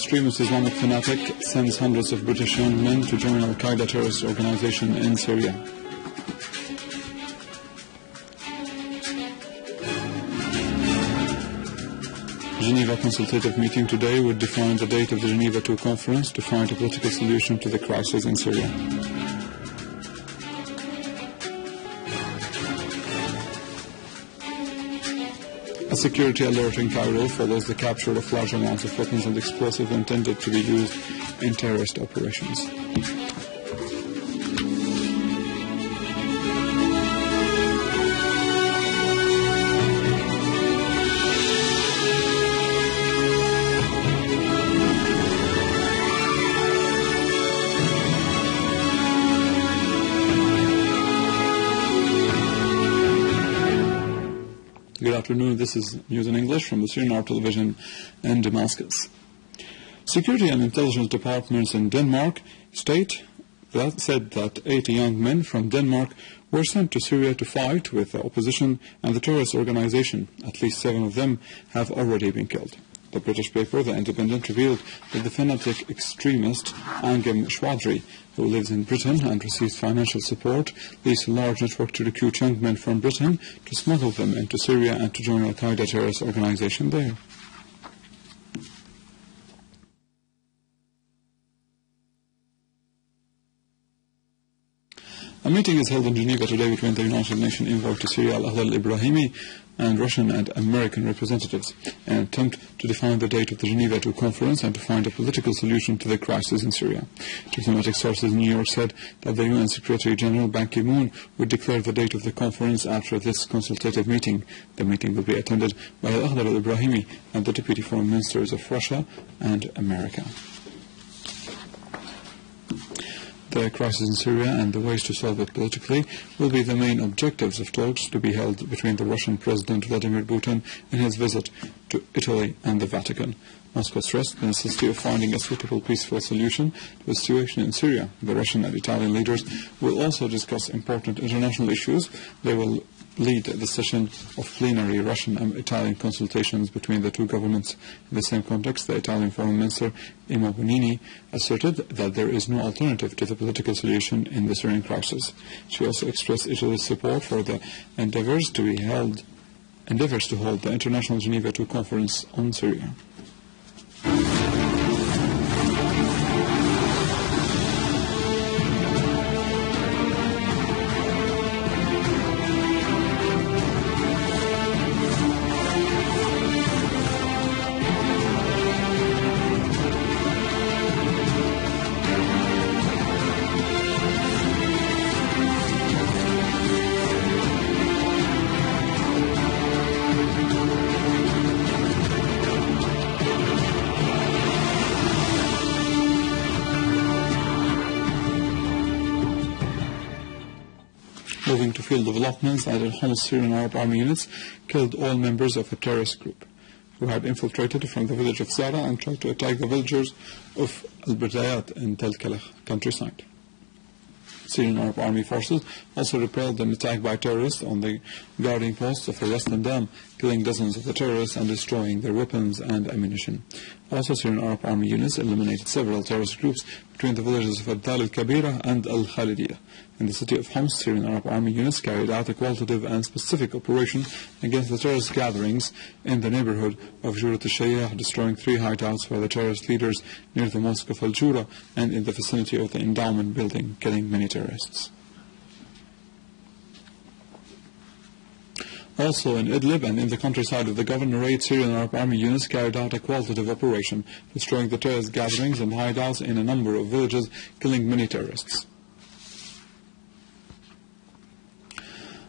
extremist Islamic fanatic sends hundreds of British young men to join al-Qaeda terrorist organization in Syria. Geneva consultative meeting today would define the date of the Geneva II conference to find a political solution to the crisis in Syria. A security alert in Cairo follows the capture of large amounts of weapons and explosives intended to be used in terrorist operations. Good afternoon, this is News in English from the Syrian Arab Television in Damascus. Security and intelligence departments in Denmark said that 80 young men from Denmark were sent to Syria to fight with the opposition and the terrorist organization. At least 7 of them have already been killed. The British paper, The Independent, revealed that the fanatic extremist Angam Chowdhury, who lives in Britain and receives financial support, leads a large network to recruit young men from Britain to smuggle them into Syria and to join al-Qaeda terrorist organization there. A meeting is held in Geneva today between the United Nations envoy to Syria al-Ibrahimi and Russian and American representatives in an attempt to define the date of the Geneva II conference and to find a political solution to the crisis in Syria. Diplomatic sources in New York said that the UN Secretary General Ban Ki-moon would declare the date of the conference after this consultative meeting. The meeting will be attended by al-Ibrahimi and the Deputy Foreign Ministers of Russia and America. The crisis in Syria and the ways to solve it politically will be the main objectives of talks to be held between the Russian President Vladimir Putin in his visit to Italy and the Vatican. Moscow stressed the necessity of finding a suitable peaceful solution to the situation in Syria. The Russian and Italian leaders will also discuss important international issues. They will lead the session of plenary Russian and Italian consultations between the two governments. In the same context, the Italian Foreign Minister Emma Bonini asserted that there is no alternative to the political solution in the Syrian crisis. She also expressed Italy's support for the endeavors to hold the International Geneva II Conference on Syria. Moving to field developments, Al-Homs Syrian Arab Army units killed all members of a terrorist group who had infiltrated from the village of Zara and tried to attack the villagers of Al-Bidayat in Tel Kalakh countryside. Syrian Arab Army forces also repelled an attack by terrorists on the guarding posts of a Western dam, killing dozens of the terrorists and destroying their weapons and ammunition. Also, Syrian Arab Army units eliminated several terrorist groups between the villages of Ad-Dal al-Kabira and Al-Khalidiyah. In the city of Homs, Syrian Arab Army units carried out a qualitative and specific operation against the terrorist gatherings in the neighborhood of Jurat al-Shayyah, destroying 3 hideouts by the terrorist leaders near the Mosque of Al-Jura and in the vicinity of the endowment building, killing many terrorists. Also in Idlib and in the countryside of the governorate, Syrian Arab Army units carried out a qualitative operation, destroying the terrorist gatherings and hideouts in a number of villages, killing many terrorists.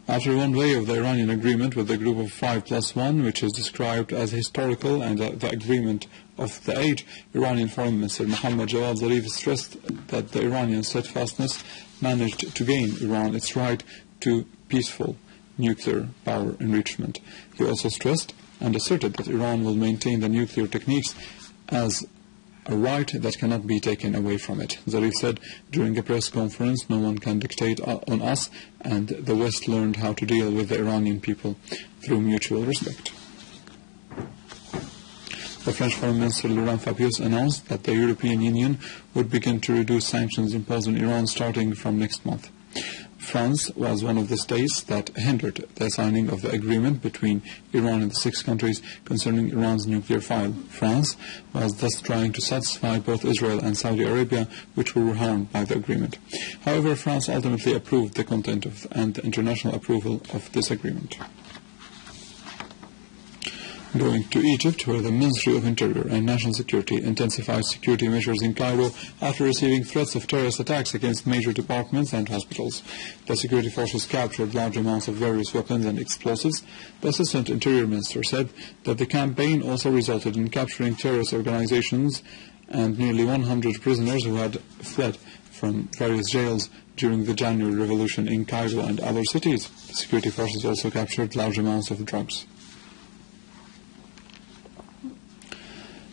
After one day of the Iranian agreement with the group of 5+1, which is described as historical and the agreement of the age, Iranian Foreign Minister Mohammad Javad Zarif stressed that the Iranian steadfastness managed to gain Iran its right to peaceful nuclear power enrichment. He also stressed and asserted that Iran will maintain the nuclear techniques as a right that cannot be taken away from it. Zarif said during a press conference, "No one can dictate on us, and the West learned how to deal with the Iranian people through mutual respect." The French Foreign Minister Laurent Fabius announced that the European Union would begin to reduce sanctions imposed on Iran starting from next month. France was one of the states that hindered the signing of the agreement between Iran and the 6 countries concerning Iran's nuclear file. France was thus trying to satisfy both Israel and Saudi Arabia, which were harmed by the agreement. However, France ultimately approved the content and the international approval of this agreement. Going to Egypt, where the Ministry of Interior and National Security intensified security measures in Cairo after receiving threats of terrorist attacks against major departments and hospitals. The security forces captured large amounts of various weapons and explosives. The Assistant Interior Minister said that the campaign also resulted in capturing terrorist organizations and nearly 100 prisoners who had fled from various jails during the January revolution in Cairo and other cities. The security forces also captured large amounts of drugs.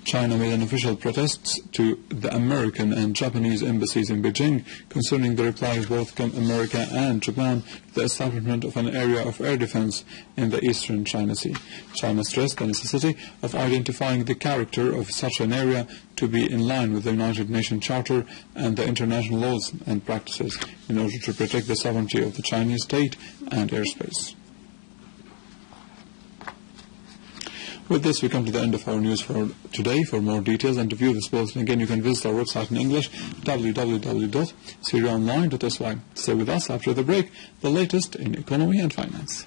China made an official protest to the American and Japanese embassies in Beijing concerning the replies both America and Japan to the establishment of an area of air defense in the eastern China Sea. China stressed the necessity of identifying the character of such an area to be in line with the United Nations Charter and the international laws and practices in order to protect the sovereignty of the Chinese state and airspace. With this, we come to the end of our news for today. For more details and to view this bulletin again, you can visit our website in English, www.syriaonline.sy. Stay with us after the break, the latest in economy and finance.